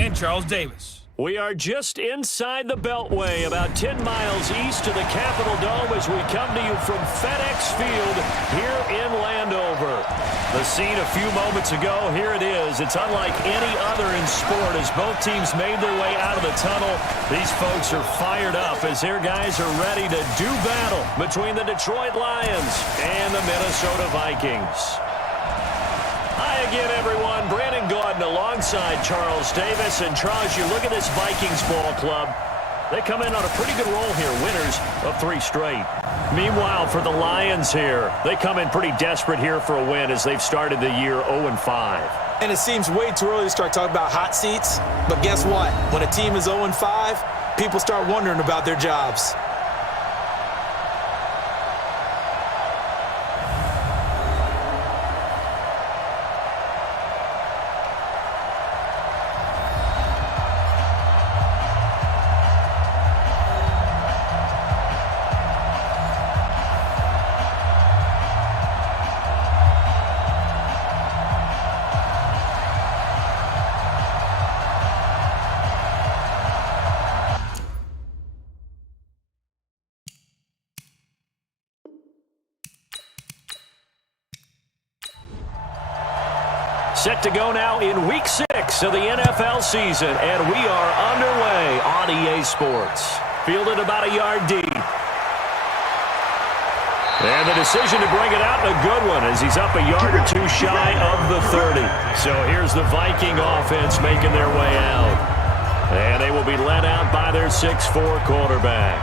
and Charles Davis. We are just inside the Beltway, about 10 miles east of the Capitol Dome as we come to you from FedEx Field here in Landover. The scene a few moments ago, here it is. It's unlike any other in sport as both teams made their way out of the tunnel. These folks are fired up as their guys are ready to do battle between the Detroit Lions and the Minnesota Vikings. Hi again, everyone. Brandon Gaudin alongside Charles Davis. And Charles, you look at this Vikings ball club. They come in on a pretty good roll here, winners of 3 straight. Meanwhile, for the Lions here, they come in pretty desperate here for a win as they've started the year 0-5. And it seems way too early to start talking about hot seats. But guess what? When a team is 0-5, people start wondering about their jobs. Set to go now in Week 6 of the NFL season, and we are underway on EA Sports. Fielded about a yard deep. And the decision to bring it out, a good one, as he's up a yard or 2 shy of the 30. So here's the Viking offense making their way out. And they will be led out by their 6'4" quarterback.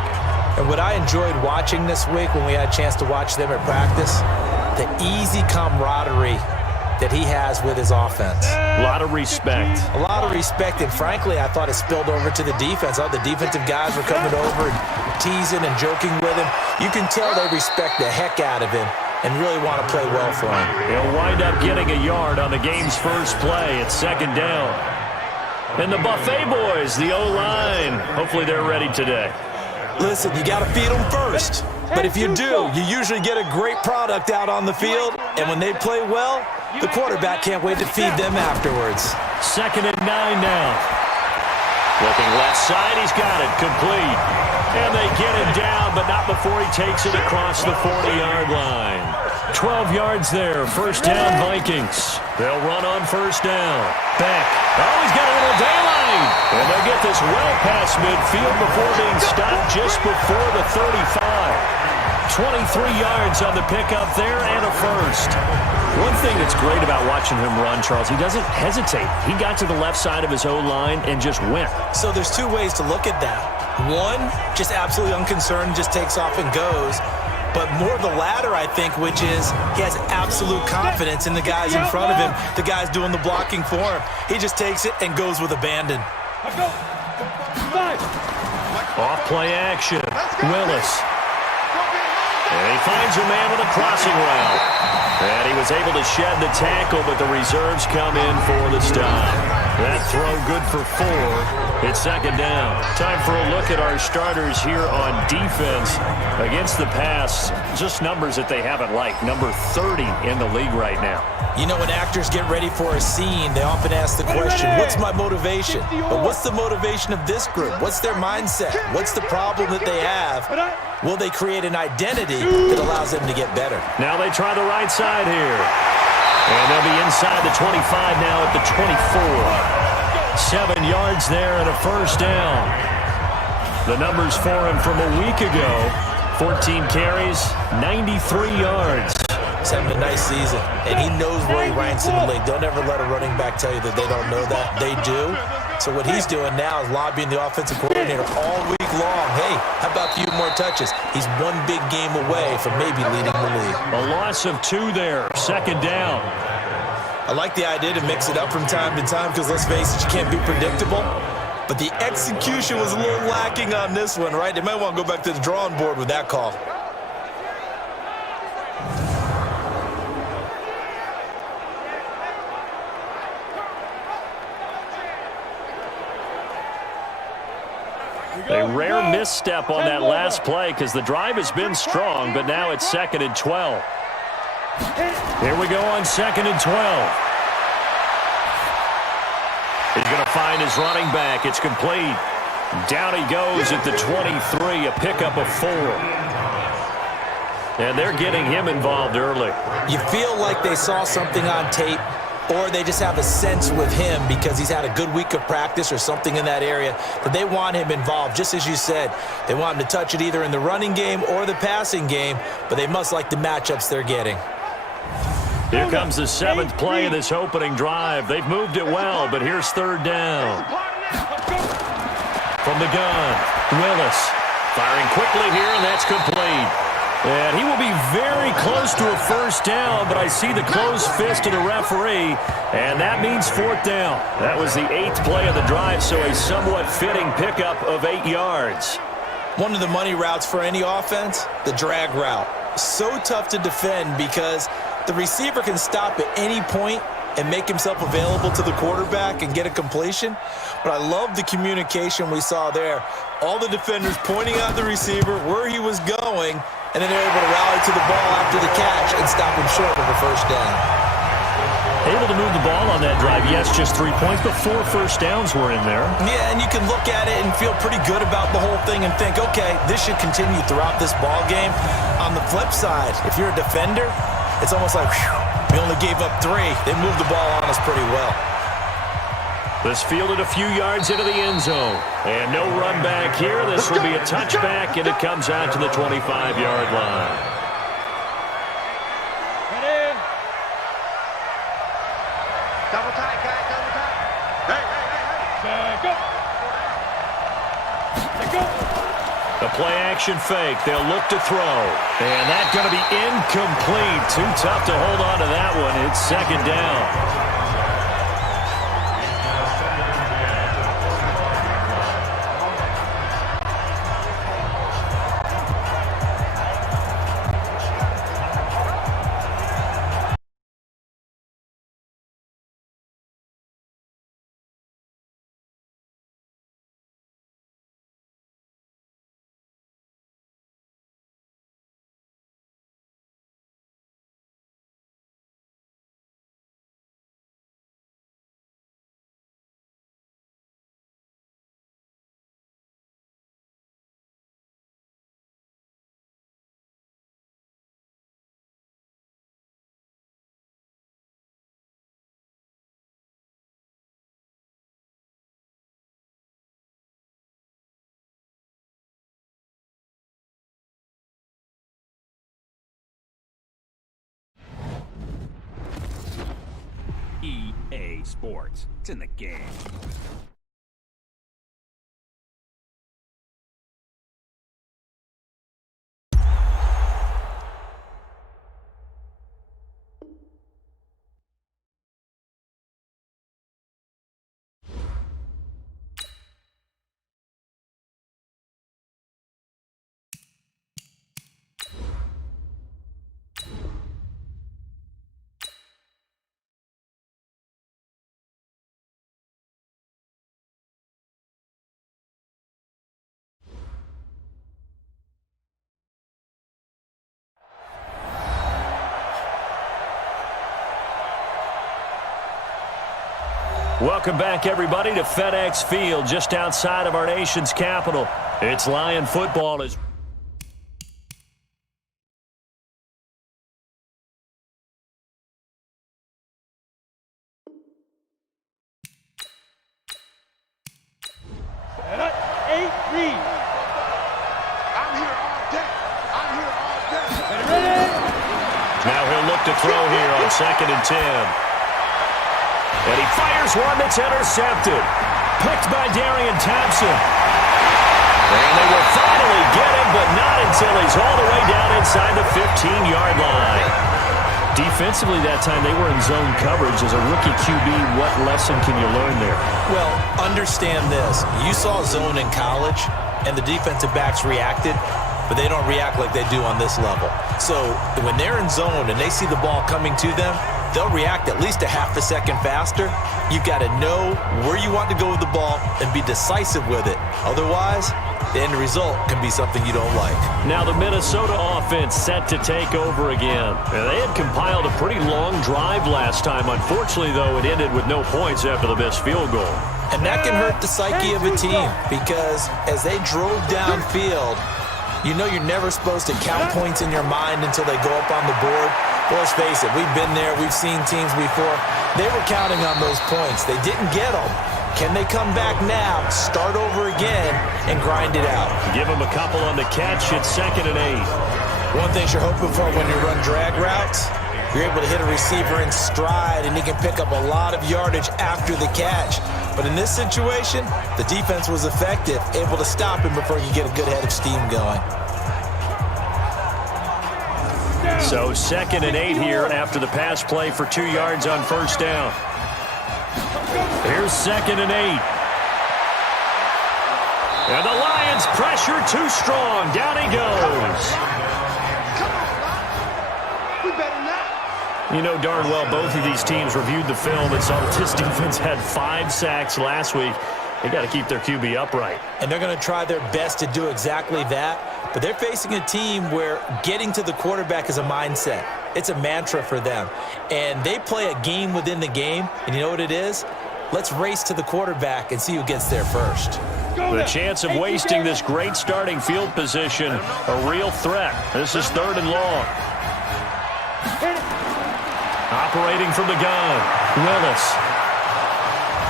And what I enjoyed watching this week when we had a chance to watch them at practice, the easy camaraderie that he has with his offense. A lot of respect. A lot of respect, and frankly, I thought it spilled over to the defense. All the defensive guys were coming over and teasing and joking with him. You can tell they respect the heck out of him and really want to play well for him. He'll wind up getting a yard on the game's first play. It's 2nd down. And the Buffet boys, the O-line, hopefully they're ready today. Listen, you got to feed them first. But if you do, you usually get a great product out on the field. And when they play well, the quarterback can't wait to feed them afterwards. 2nd and 9 now. Looking left side, he's got it, complete. And they get him down, but not before he takes it across the 40-yard line. 12 yards there, 1st down Vikings. They'll run on 1st down. Beck, oh, he's got a little daylight. And they'll get this well past midfield before being stopped just before the 35. 23 yards on the pickup there and a 1st. One thing that's great about watching him run, Charles, he doesn't hesitate. He got to the left side of his O-line and just went. So there's 2 ways to look at that. One, just absolutely unconcerned, just takes off and goes. But more the latter, I think, which is he has absolute confidence in the guys in front of him, the guys doing the blocking for him. He just takes it and goes with abandon. Off play action. Willis. And he finds a man with a crossing route. And he was able to shed the tackle, but the reserves come in for the stop. That throw good for 4. It's 2nd down. Time for a look at our starters here on defense. Against the pass, just numbers that they haven't liked. Number 30 in the league right now. You know, when actors get ready for a scene, they often ask the question, what's my motivation? But what's the motivation of this group? What's their mindset? What's the problem that they have? Will they create an identity that allows them to get better? Now they try the right side here. And they'll be inside the 25 now at the 24. 7 yards there and a 1st down. The numbers for him from a week ago. 14 carries, 93 yards. He's having a nice season, and he knows where he ranks in the league. Don't ever let a running back tell you that they don't know that. They do. So what he's doing now is lobbying the offensive coordinator all week long. Hey, how about a few more touches? He's one big game away from maybe leading the league. A loss of 2 there, 2nd down. I like the idea to mix it up from time to time because, let's face it, you can't be predictable. But the execution was a little lacking on this one, right? They might want to go back to the drawing board with that call. A rare misstep on that last play because the drive has been strong, but now it's 2nd and 12. Here we go on 2nd and 12. He's going going to find his running back. It's complete. Down he goes at the 23, a pickup of 4. And they're getting him involved early. You feel like they saw something on tape, or they just have a sense with him because he's had a good week of practice or something in that area that they want him involved. Just as you said, they want him to touch it either in the running game or the passing game, but they must like the matchups they're getting. Here comes the 7th play of this opening drive. They've moved it well, but here's 3rd down. From the gun, Willis firing quickly here, and that's complete. And he will be very close to a 1st down, but I see the closed fist of the referee, and that means 4th down. That was the 8th play of the drive, so a somewhat fitting pickup of 8 yards. One of the money routes for any offense, the drag route. So tough to defend because the receiver can stop at any point and make himself available to the quarterback and get a completion. But I love the communication we saw there. All the defenders pointing out the receiver, where he was going, and then they're able to rally to the ball after the catch and stop him short of a 1st down. Able to move the ball on that drive. Yes, just 3 points, but 4 first downs were in there. Yeah, and you can look at it and feel pretty good about the whole thing and think, okay, this should continue throughout this ball game. On the flip side, if you're a defender, it's almost like, whew, we only gave up 3. They moved the ball on us pretty well. This fielded a few yards into the end zone. And no run back here. This will be a touchback, and it comes out to the 25-yard line. Ready? Double tight, guys, double tight. Hey. Go. Go. The play-action fake. They'll look to throw. And that's going to be incomplete. Too tough to hold on to that one. It's 2nd down. EA Sports. It's in the game. Welcome back, everybody, to FedEx Field, just outside of our nation's capital. It's Lion football. Now he'll look to throw here on 2nd and 10. And he fires one that's intercepted. Picked by Darian Thompson. And they will finally get him, but not until he's all the way down inside the 15-yard line. Defensively that time, they were in zone coverage. As a rookie QB, what lesson can you learn there? Well, understand this. You saw zone in college, and the defensive backs reacted. but they don't react like they do on this level. So when they're in zone and they see the ball coming to them, they'll react at least a half a second faster. You've got to know where you want to go with the ball and be decisive with it. Otherwise, the end result can be something you don't like. Now the Minnesota offense set to take over again. They had compiled a pretty long drive last time. Unfortunately, though, it ended with no points after the missed field goal. And that can hurt the psyche of a team because as they drove downfield, you know you're never supposed to count points in your mind until they go up on the board. Well, let's face it, we've been there. We've seen teams before. They were counting on those points. They didn't get them. Can they come back now, start over again, and grind it out? Give them a couple on the catch. It's 2nd and 8. One thing you're hoping for when you run drag routes, you're able to hit a receiver in stride, and he can pick up a lot of yardage after the catch. But in this situation, the defense was effective, able to stop him before he could get a good head of steam going. So 2nd and 8 here after the pass play for 2 yards on first down. Here's 2nd and 8. And the Lions pressure too strong. Down he goes. You know darn well both of these teams reviewed the film and saw that this defense had 5 sacks last week. They got to keep their QB upright. And they're going to try their best to do exactly that. But they're facing a team where getting to the quarterback is a mindset. It's a mantra for them. And they play a game within the game. And you know what it is? Let's race to the quarterback and see who gets there first. The chance of wasting this great starting field position, a real threat. This is 3rd and long. Operating from the gun, Willis.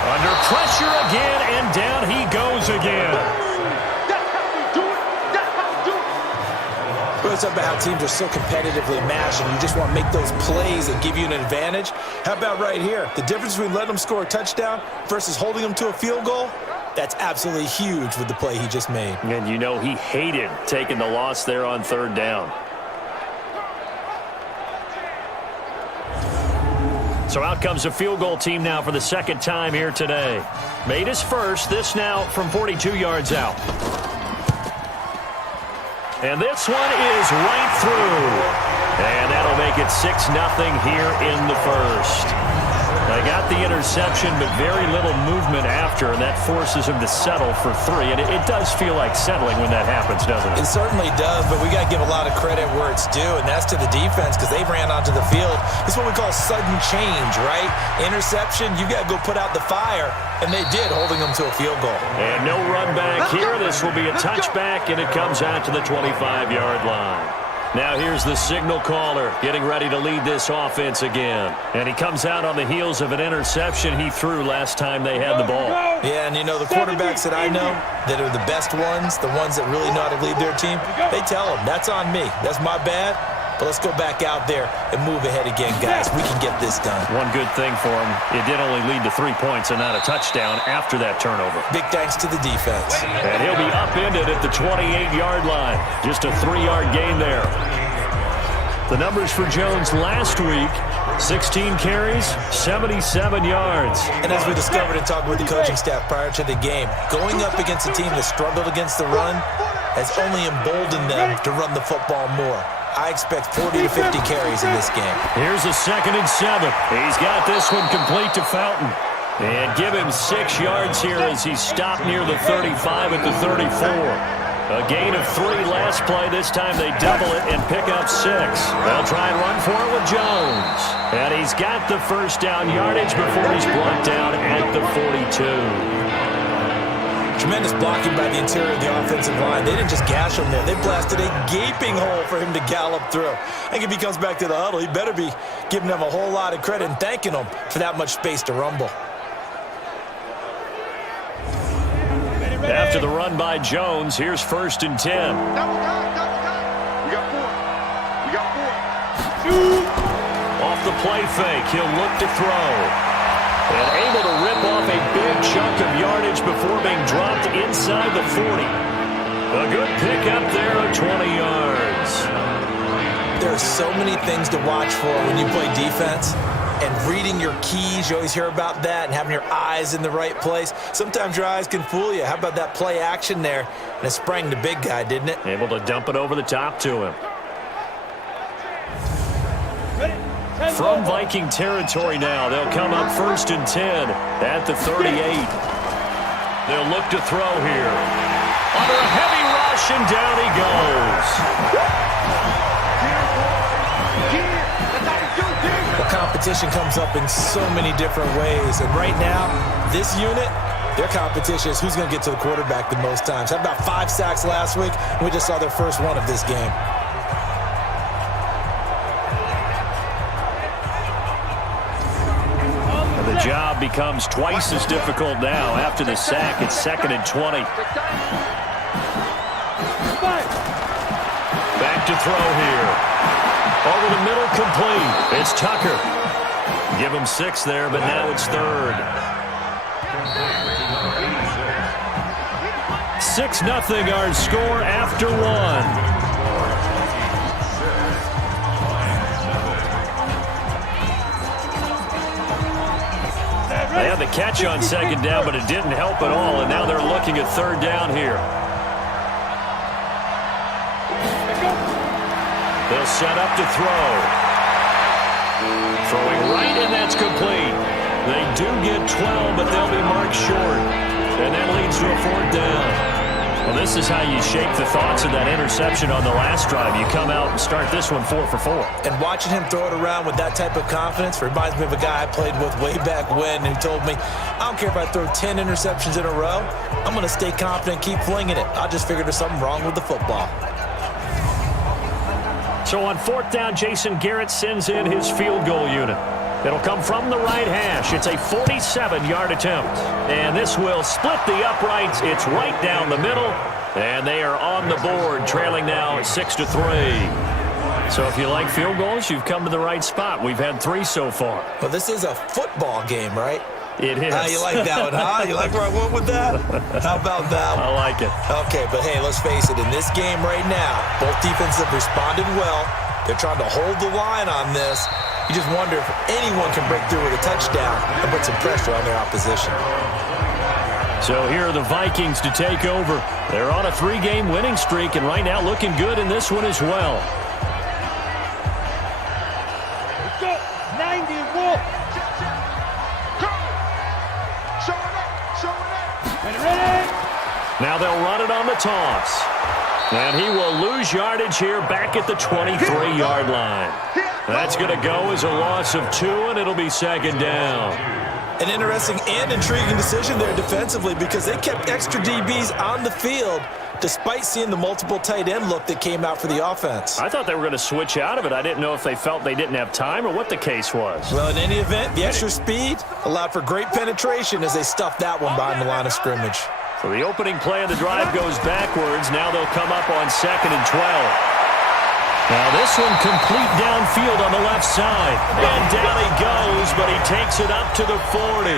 Under pressure again, and down he goes again. It's about how teams are so competitively matched and you just want to make those plays that give you an advantage. How about right here? The difference between letting them score a touchdown versus holding them to a field goal, that's absolutely huge with the play he just made. And you know he hated taking the loss there on 3rd down. So out comes a field goal team now for the 2nd time here today. Made his first, this now from 42 yards out. And this one is right through. And that'll make it 6-0 here in the first. They got the interception, but very little movement after, and that forces him to settle for 3. And it does feel like settling when that happens, doesn't it? It certainly does, but we got to give a lot of credit where it's due, and that's to the defense because they ran onto the field. It's what we call sudden change, right? Interception, you got to go put out the fire, and they did, holding them to a field goal. And no run back here. This will be a touchback, and it comes out to the 25-yard line. Now here's the signal caller getting ready to lead this offense again. And he comes out on the heels of an interception he threw last time they had the ball. Yeah, and you know, the quarterbacks that I know that are the best ones, the ones that really know how to lead their team, they tell them, that's on me. That's my bad. But let's go back out there and move ahead again, guys. We can get this done. One good thing for him, it did only lead to 3 points and not a touchdown after that turnover. Big thanks to the defense. And he'll be upended at the 28-yard line. Just a 3-yard gain there. The numbers for Jones last week, 16 carries, 77 yards. And as we discovered in talking with the coaching staff prior to the game, going up against a team that struggled against the run has only emboldened them to run the football more. I expect 40 to 50 carries in this game. Here's a 2nd and 7. He's got this one complete to Fountain. And give him 6 yards here as he stopped near the 35 at the 34. A gain of 3 last play. This time they double it and pick up 6. They'll try and run for it with Jones. And he's got the first down yardage before he's brought down at the 42. Tremendous blocking by the interior of the offensive line. They didn't just gash him there. They blasted a gaping hole for him to gallop through. I think if he comes back to the huddle, he better be giving them a whole lot of credit and thanking them for that much space to rumble. After the run by Jones, here's 1st and 10. Double time. We got 4. Off the play fake, he'll look to throw. And able to rip off a big chunk of yardage before being dropped inside the 40. A good pickup there at 20 yards. There are so many things to watch for when you play defense. and reading your keys. You always hear about that, and having your eyes in the right place. Sometimes your eyes can fool you. How about that play action there? And it sprang the big guy, didn't it? Able to dump it over the top to him. From Viking territory now, they'll come up 1st and 10 at the 38. They'll look to throw here. Under a heavy rush, and down he goes. The competition comes up in so many different ways. And right now, this unit, their competition is who's going to get to the quarterback the most times. Had about 5 sacks last week, and we just saw their first one of this game. The job becomes twice as difficult now. After the sack, it's 2nd and 20. Back to throw here. Over the middle, complete. It's Tucker. Give him 6 there, but now it's 3rd. 6-0 our score after 1. They had the catch on 2nd down, but it didn't help at all, and now they're looking at 3rd down here. They'll set up to throw. Throwing right, and that's complete. They do get 12, but they'll be marked short, and that leads to a 4th down. Well, this is how you shake the thoughts of that interception on the last drive. You come out and start this one 4 for 4. And watching him throw it around with that type of confidence reminds me of a guy I played with way back when who told me, I don't care if I throw 10 interceptions in a row. I'm going to stay confident and keep flinging it. I just figured there's something wrong with the football. So on 4th down, Jason Garrett sends in his field goal unit. It'll come from the right hash. It's a 47-yard attempt. And this will split the uprights. It's right down the middle. And they are on the board, trailing now 6-3. So if you like field goals, you've come to the right spot. We've had 3 so far. Well, this is a football game, right? It is. You like that one, huh? You like where I went with that? How about that one? I like it. Okay, but hey, let's face it. In this game right now, both defenses have responded well. They're trying to hold the line on this. You just wonder if anyone can break through with a touchdown and put some pressure on their opposition. So here are the Vikings to take over. They're on a 3-game winning streak, and right now looking good in this one as well. Let's go. 91. Ready. Now they'll run it on the toss. And he will lose yardage here back at the 23-yard line. That's going to go as a loss of 2, and it'll be 2nd down. An interesting and intriguing decision there defensively because they kept extra DBs on the field despite seeing the multiple tight end look that came out for the offense. I thought they were going to switch out of it. I didn't know if they felt they didn't have time or what the case was. Well, in any event, the extra speed allowed for great penetration as they stuffed that one behind the line of scrimmage. So the opening play of the drive goes backwards. Now they'll come up on 2nd and 12. Now this one complete downfield on the left side. And down he goes, but he takes it up to the 40.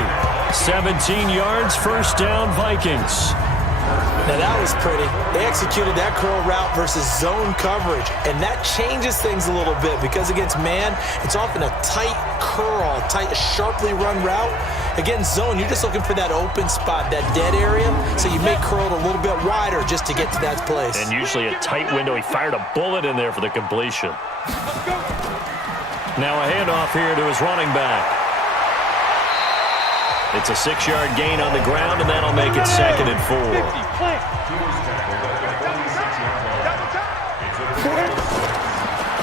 17 yards, 1st down, Vikings. Now that was pretty. They executed that curl route versus zone coverage, and that changes things a little bit because against man, it's often a tight curl, tight, sharply run route. Against zone, you're just looking for that open spot, that dead area, so you may curl it a little bit wider just to get to that place. And usually a tight window. He fired a bullet in there for the completion. Now a handoff here to his running back. It's a 6-yard gain on the ground, and that'll make it 2nd and 4.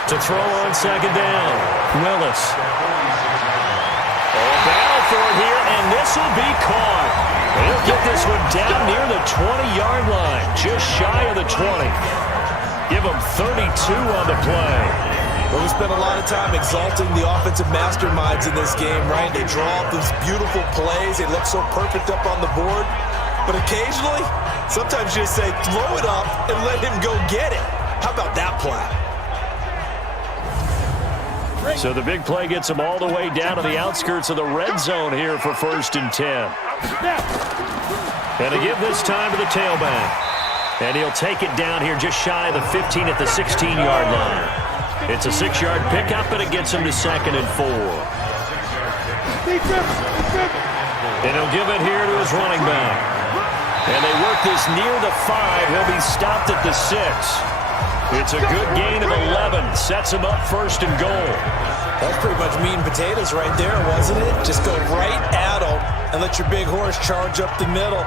To throw on 2nd down, Willis. Battle for it here, and this will be caught. They'll get this one down near the 20-yard line, just shy of the 20. Give them 32 on the play. Well, we spent a lot of time exalting the offensive masterminds in this game, right? They draw up these beautiful plays. They look so perfect up on the board. But occasionally, sometimes you just say, throw it up and let him go get it. How about that play? So the big play gets him all the way down to the outskirts of the red zone here for 1st and 10. And to give this time to the tailback. And he'll take it down here just shy of the 15 at the 16-yard line. It's a 6-yard pickup, and it gets him to 2nd and 4. And he'll give it here to his running back. And they work this near the 5. He'll be stopped at the 6. It's a good gain of 11. Sets him up first and goal. That's pretty much meat and potatoes right there, wasn't it? Just go right at him and let your big horse charge up the middle.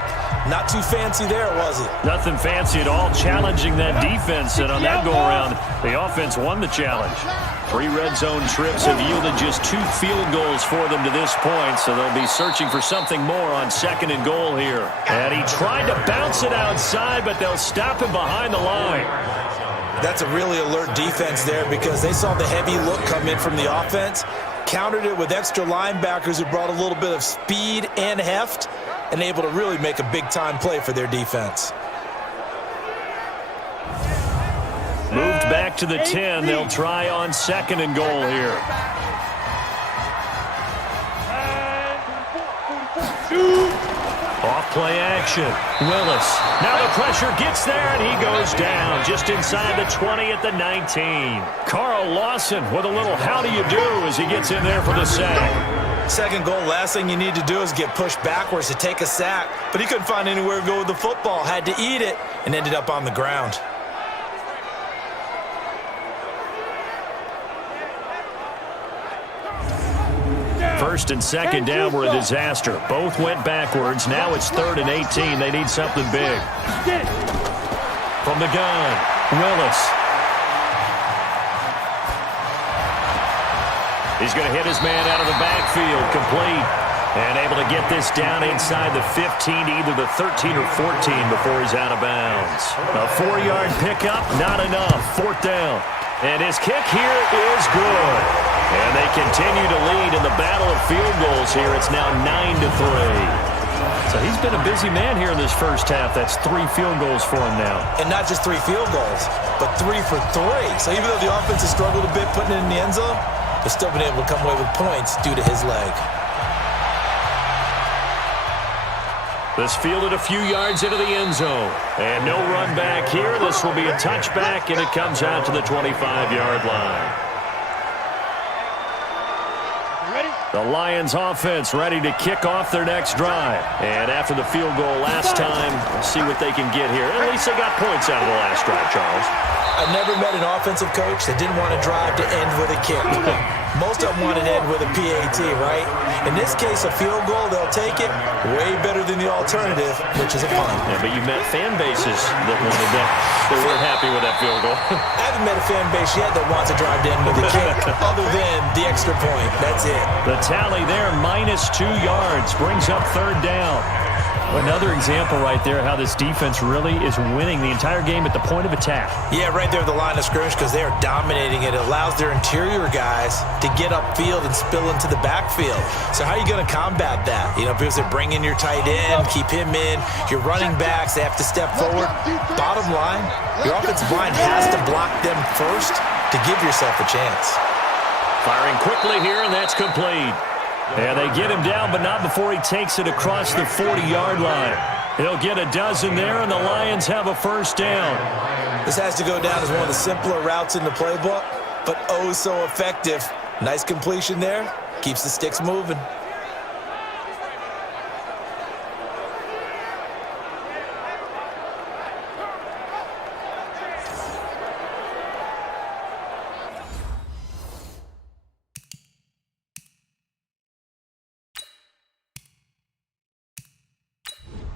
Not too fancy there, was it? Nothing fancy at all, challenging that defense. And on that go-around, the offense won the challenge. 3 red zone trips have yielded just 2 field goals for them to this point, so they'll be searching for something more on 2nd and goal here. And he tried to bounce it outside, but they'll stop him behind the line. That's a really alert defense there because they saw the heavy look come in from the offense, countered it with extra linebackers who brought a little bit of speed and heft, and able to really make a big-time play for their defense. Moved back to the 10. They'll try on 2nd and goal here. Off play action. Willis. Now the pressure gets there, and he goes down just inside the 20 at the 19. Carl Lawson with a little how do you do as he gets in there for the sack. 2nd goal, last thing you need to do is get pushed backwards to take a sack. But he couldn't find anywhere to go with the football. Had to eat it and ended up on the ground. First and 2nd down were a disaster. Both went backwards. Now it's 3rd and 18. They need something big. From the gun, Willis. He's going to hit his man out of the backfield. Complete. And able to get this down inside the 15 to either the 13 or 14 before he's out of bounds. A 4-yard pickup, not enough. 4th down. And his kick here is good. And they continue to lead in the battle of field goals here. It's now 9-3. So he's been a busy man here in this first half. That's 3 field goals for him now. And not just 3 field goals, but 3 for 3. So even though the offense has struggled a bit putting it in the end zone, they've still been able to come away with points due to his leg. This fielded a few yards into the end zone. And no run back here. This will be a touchback, and it comes out to the 25-yard line. The Lions offense ready to kick off their next drive. And after the field goal last time, we'll see what they can get here. At least they got points out of the last drive, Charles. I've never met an offensive coach that didn't want to drive to end with a kick. Most of them want to end with a PAT, right? In this case, a field goal, they'll take it. Way better than the alternative, which is a punt. Yeah, but you met fan bases that wanted that. They weren't happy with that field goal. I haven't met a fan base yet that wants to drive to end with a kick other than the extra point. That's it. The tally there, -2 yards, brings up 3rd down. Another example right there how this defense really is winning the entire game at the point of attack. Yeah, right there at the line of scrimmage because they are dominating it. It allows their interior guys to get upfield and spill into the backfield. So how are you going to combat that? You know, because they're bringing your tight end, keep him in. Your running backs, they have to step forward. Bottom line, your offensive line has to block them first to give yourself a chance. Firing quickly here, and that's complete. And they get him down, but not before he takes it across the 40-yard line. He'll get a dozen there, and the Lions have a 1st down. This has to go down as one of the simpler routes in the playbook, but oh so effective. Nice completion there. Keeps the sticks moving.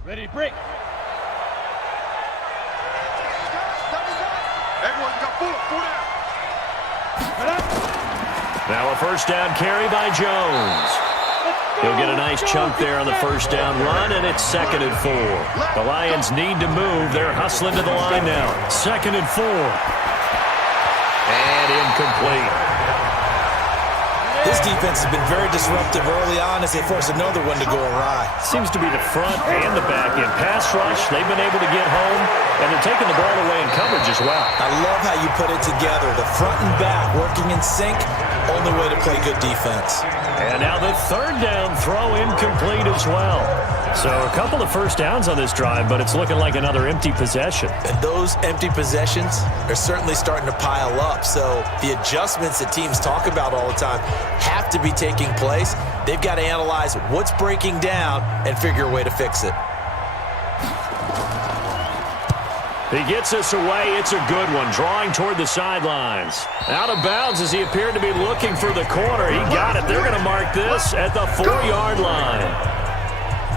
Ready, break. Everyone got full down. Now a 1st down carry by Jones. He'll get a nice chunk there on the 1st down run, and it's 2nd and 4. The Lions need to move. They're hustling to the line now. 2nd and 4. And incomplete. This defense has been very disruptive early on as they force another one to go awry. Seems to be the front and the back end. Pass rush, they've been able to get home, and they're taking the ball away in coverage as well. I love how you put it together. The front and back working in sync, only way to play good defense. And now the 3rd down throw incomplete as well. So a couple of first downs on this drive, but it's looking like another empty possession. And those empty possessions are certainly starting to pile up. So the adjustments that teams talk about all the time have to be taking place. They've got to analyze what's breaking down and figure a way to fix it. He gets us away. It's a good one. Drawing toward the sidelines. Out of bounds as he appeared to be looking for the corner. He got it. They're going to mark this at the 4-yard line.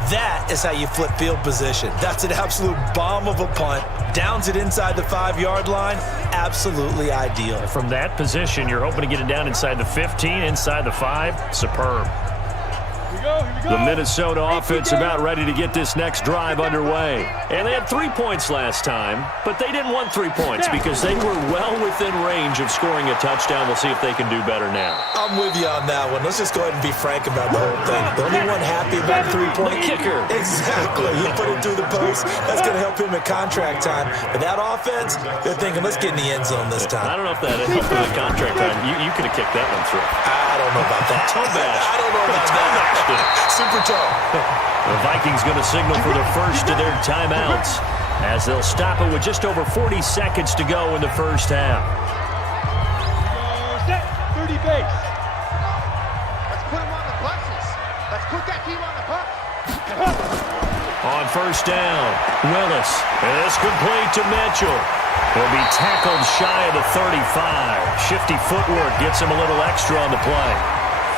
That is how you flip field position. That's an absolute bomb of a punt. Downs it inside the 5-yard line. Absolutely ideal. From that position, you're hoping to get it down inside the 15, inside the 5. Superb. The Minnesota offense about ready to get this next drive underway. And they had 3 points last time, but they didn't want 3 points because they were well within range of scoring a touchdown. We'll see if they can do better now. I'm with you on that one. Let's just go ahead and be frank about the whole thing. The only one happy about the 3-point kicker. Exactly. He put it through the post. That's going to help him at contract time. But that offense, they're thinking, let's get in the end zone this time. I don't know if that helped him at contract time. You could have kicked that one through. I don't know about that. Toe bash. I don't know about that. Super toe. The Vikings going to signal for the first of their timeouts as they'll stop it with just over 40 seconds to go in the first half. 30 base. Let's put him on the buses. Let's put that team on the bus. On first down, Willis. It's complete to Mitchell. He'll be tackled shy of the 35. Shifty footwork gets him a little extra on the play.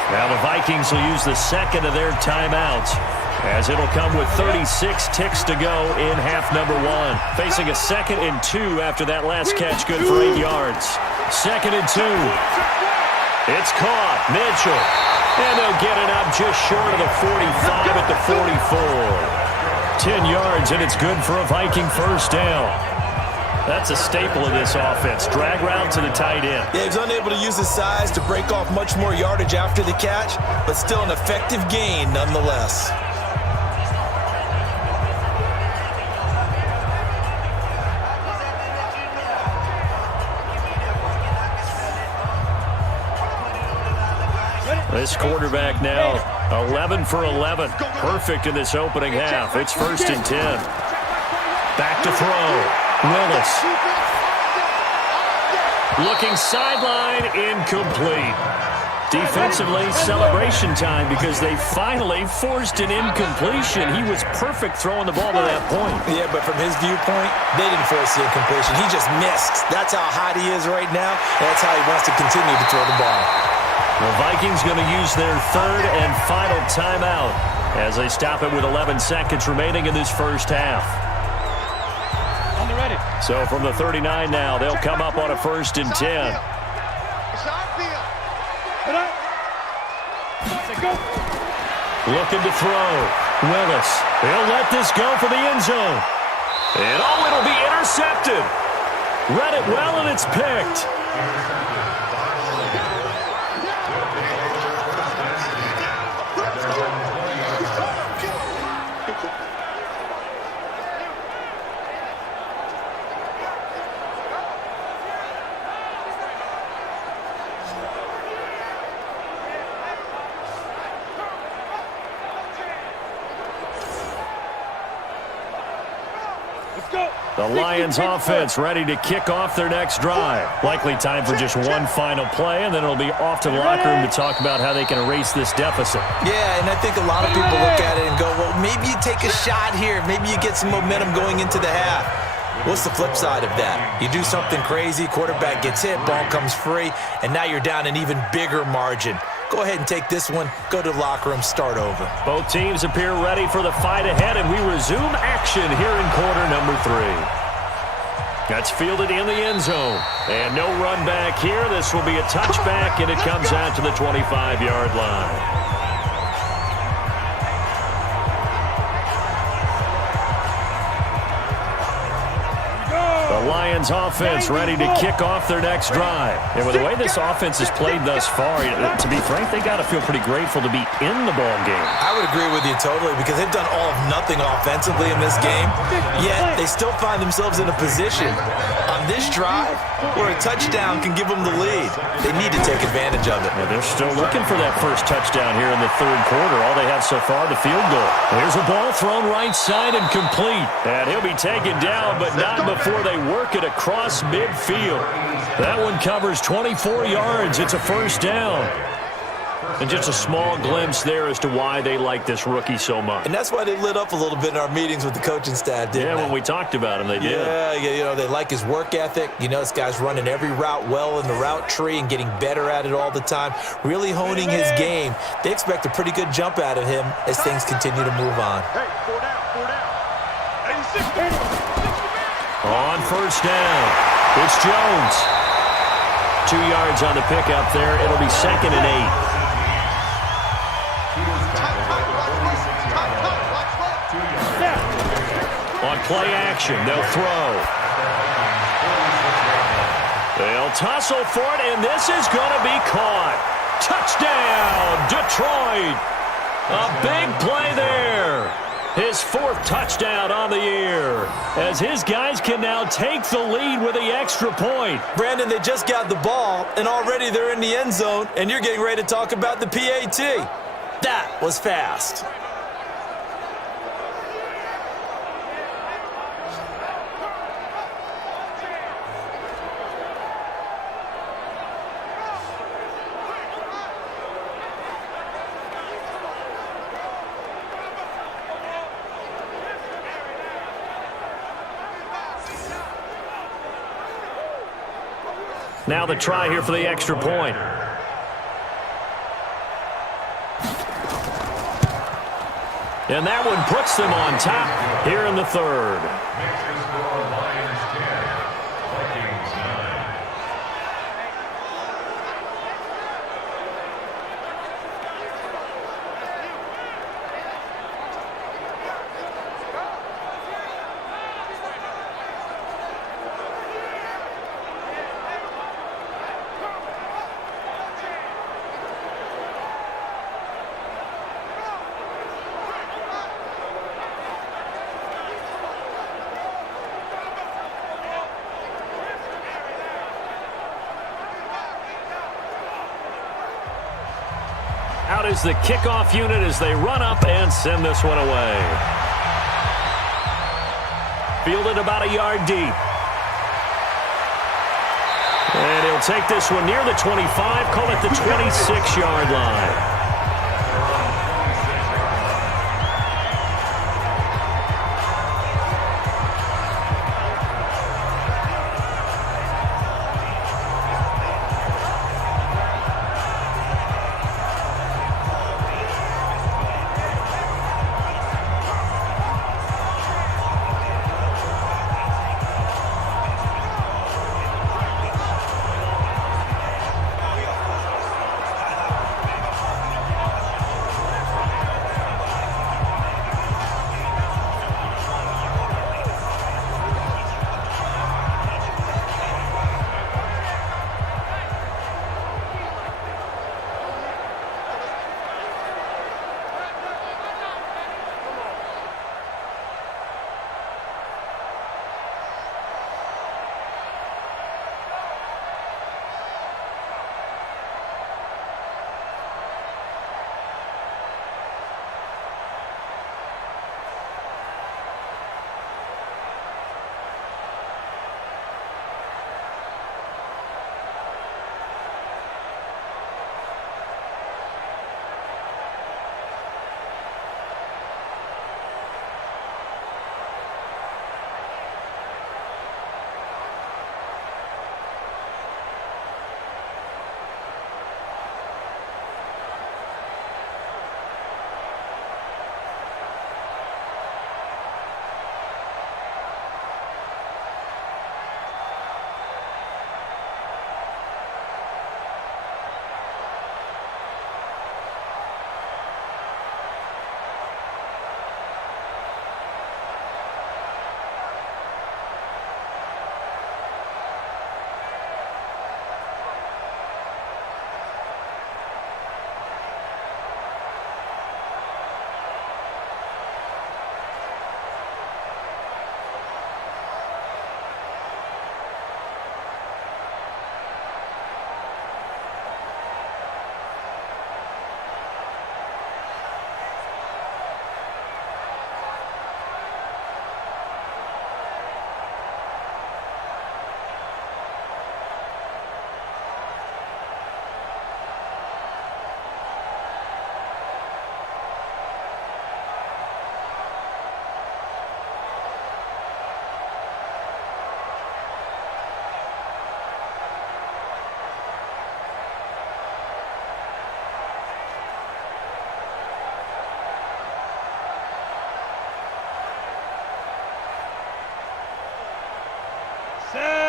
Now the Vikings will use the second of their timeouts as it'll come with 36 ticks to go in half number 1. Facing a 2nd and 2 after that last catch, good for 8 yards. 2nd and 2. It's caught. Mitchell. And they'll get it up just short of the 45 at the 44. 10 yards, and it's good for a Viking first down. That's a staple of this offense. Drag route to the tight end. Yeah, he's unable to use his size to break off much more yardage after the catch, but still an effective gain nonetheless. This quarterback now 11 for 11. Perfect in this opening half. It's 1st and 10. Back to throw. Willis. Looking sideline, incomplete. Defensively, celebration time because they finally forced an incompletion. He was perfect throwing the ball to that point. Yeah, but from his viewpoint, they didn't force the incompletion. He just missed. That's how hot he is right now, and that's how he wants to continue to throw the ball. The Vikings going to use their 3rd and final timeout as they stop it with 11 seconds remaining in this first half. So from the 39 now, they'll come up on a 1st and 10. Looking to throw. Willis. He'll let this go for the end zone. And it'll be intercepted. Read it well, and it's picked. The Lions offense ready to kick off their next drive. Likely time for just one final play, and then it'll be off to the locker room to talk about how they can erase this deficit. Yeah, and I think a lot of people look at it and go, well, maybe you take a shot here. Maybe you get some momentum going into the half. What's the flip side of that? You do something crazy, quarterback gets hit, ball comes free, and now you're down an even bigger margin. Go ahead and take this one, go to the locker room, start over. Both teams appear ready for the fight ahead, and we resume action here in quarter number 3. That's fielded in the end zone. And no run back here. This will be a touchback, and it comes out to the 25-yard line. The Lions offense ready to kick off their next drive. And with the way this offense has played thus far, to be frank, they got to feel pretty grateful to be in the ball game. I would agree with you totally because they've done all of nothing offensively in this game, yet they still find themselves in a position on this drive where a touchdown can give them the lead. They need to take advantage of it. And they're still looking for that first touchdown here in the third quarter. All they have so far, the field goal. Here's a ball thrown right side and complete. And he'll be taken down, but not before they work it across midfield. That one covers 24 yards. It's a first down. And just a small glimpse there as to why they like this rookie so much. And that's why they lit up a little bit in our meetings with the coaching staff, didn't they? When we talked about him, they did. Yeah, they like his work ethic. This guy's running every route well in the route tree and getting better at it all the time, really honing his game. They expect a pretty good jump out of him as things continue to move on. Hey, 4 down. On first down, it's Jones. 2 yards on the pickup there. It'll be 2nd and 8. On play action, they'll throw. They'll tussle for it, and this is going to be caught. Touchdown, Detroit. A big play there. His 4th touchdown on the year, as his guys can now take the lead with the extra point. Brandon, they just got the ball, and already they're in the end zone, and you're getting ready to talk about the PAT. That was fast. Now the try here for the extra point. And that one puts them on top here in the third. Out is the kickoff unit as they run up and send this one away. Fielded about a yard deep. And he'll take this one near the 25, call it the 26-yard line.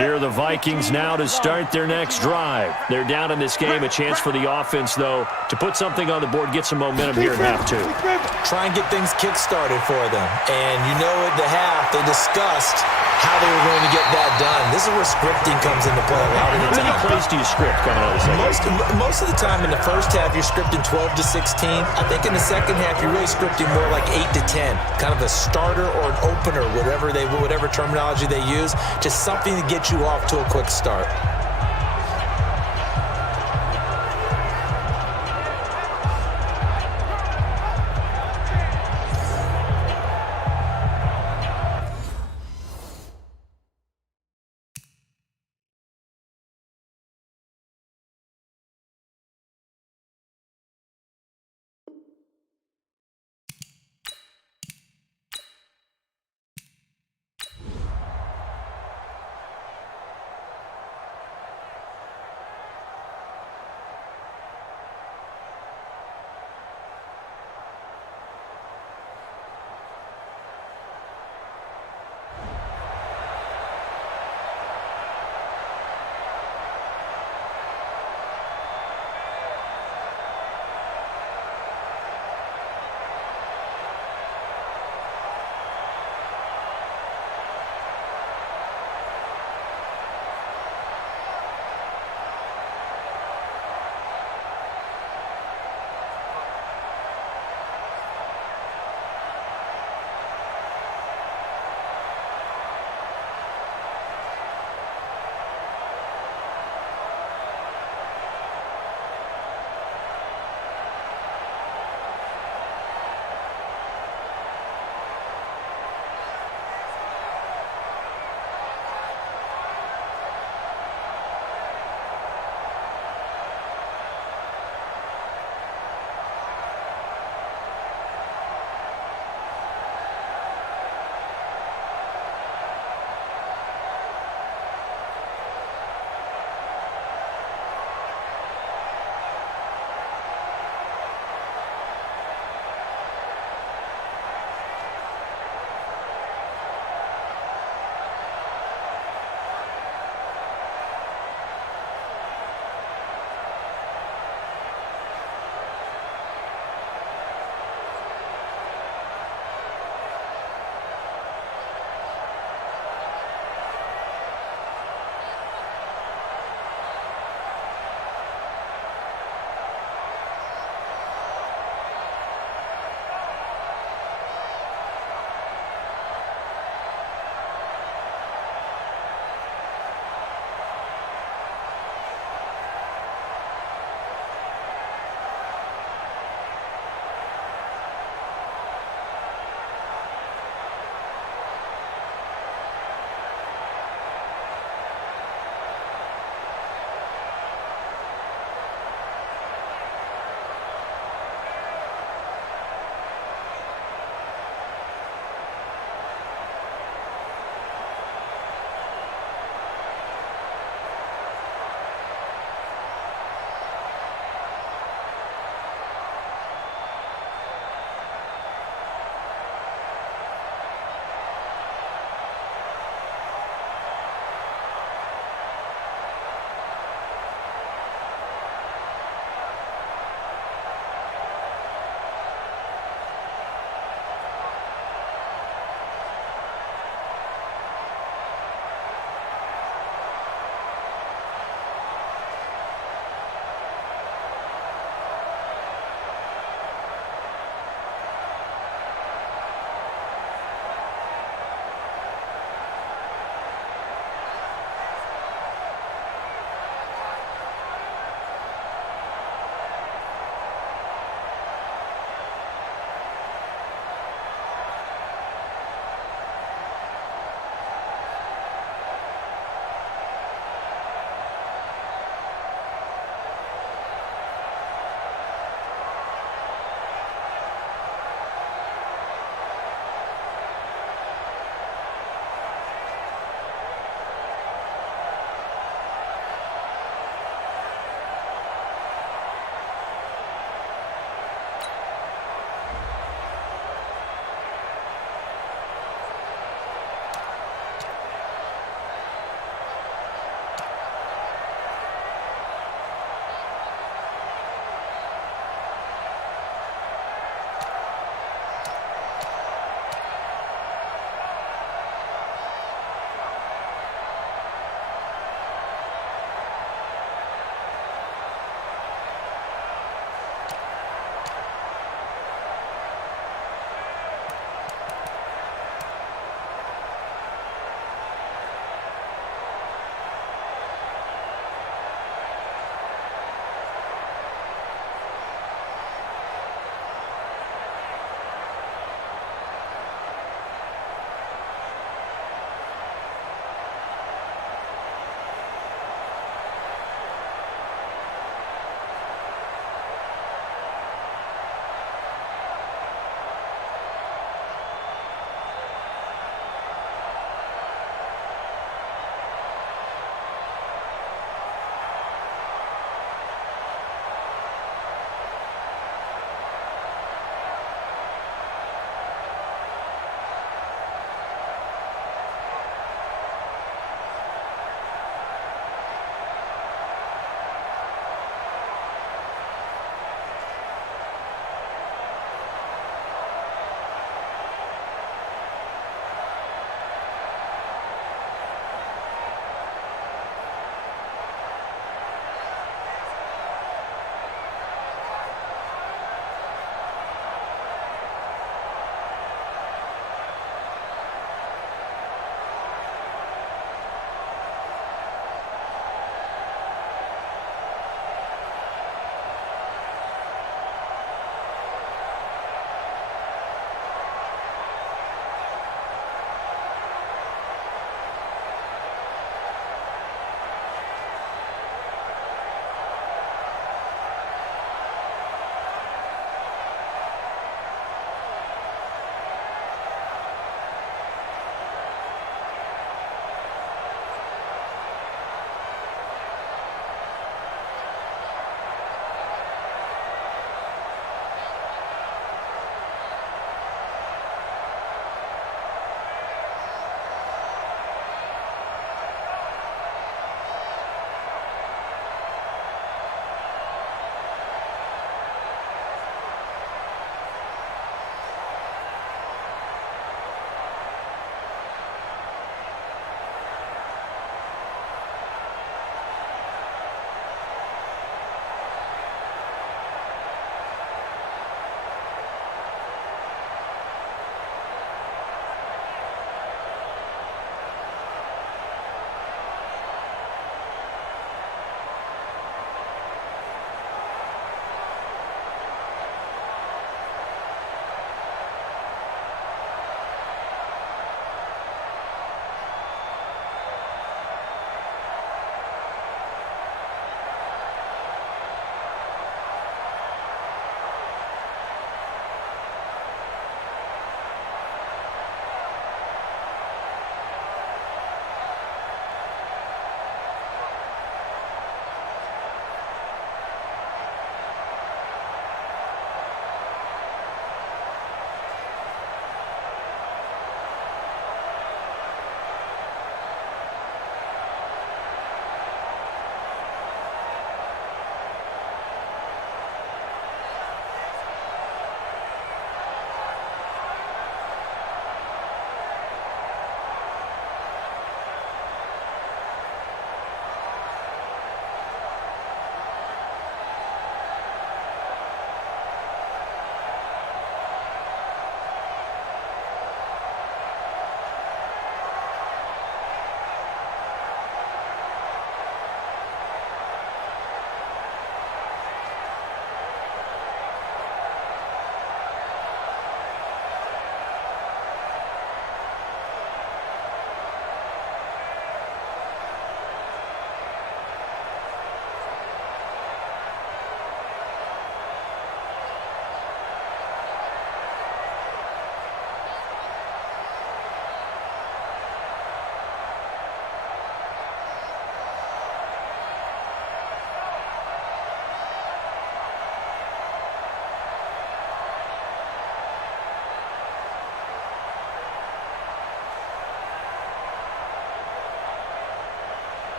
Here are the Vikings now to start their next drive. They're down in this game. A chance for the offense, though, to put something on the board, get some momentum here in half 2. Try and get things kick-started for them. And you know at the half, they discussed how they were going to get that done. This is where scripting comes into play a lot of the How many time. plays do you script coming out of the second? Most of the time in the first half, you're scripting 12 to 16. I think in the second half, you're really scripting more like 8 to 10. Kind of a starter or an opener, whatever terminology they use. Just something to get you off to a quick start.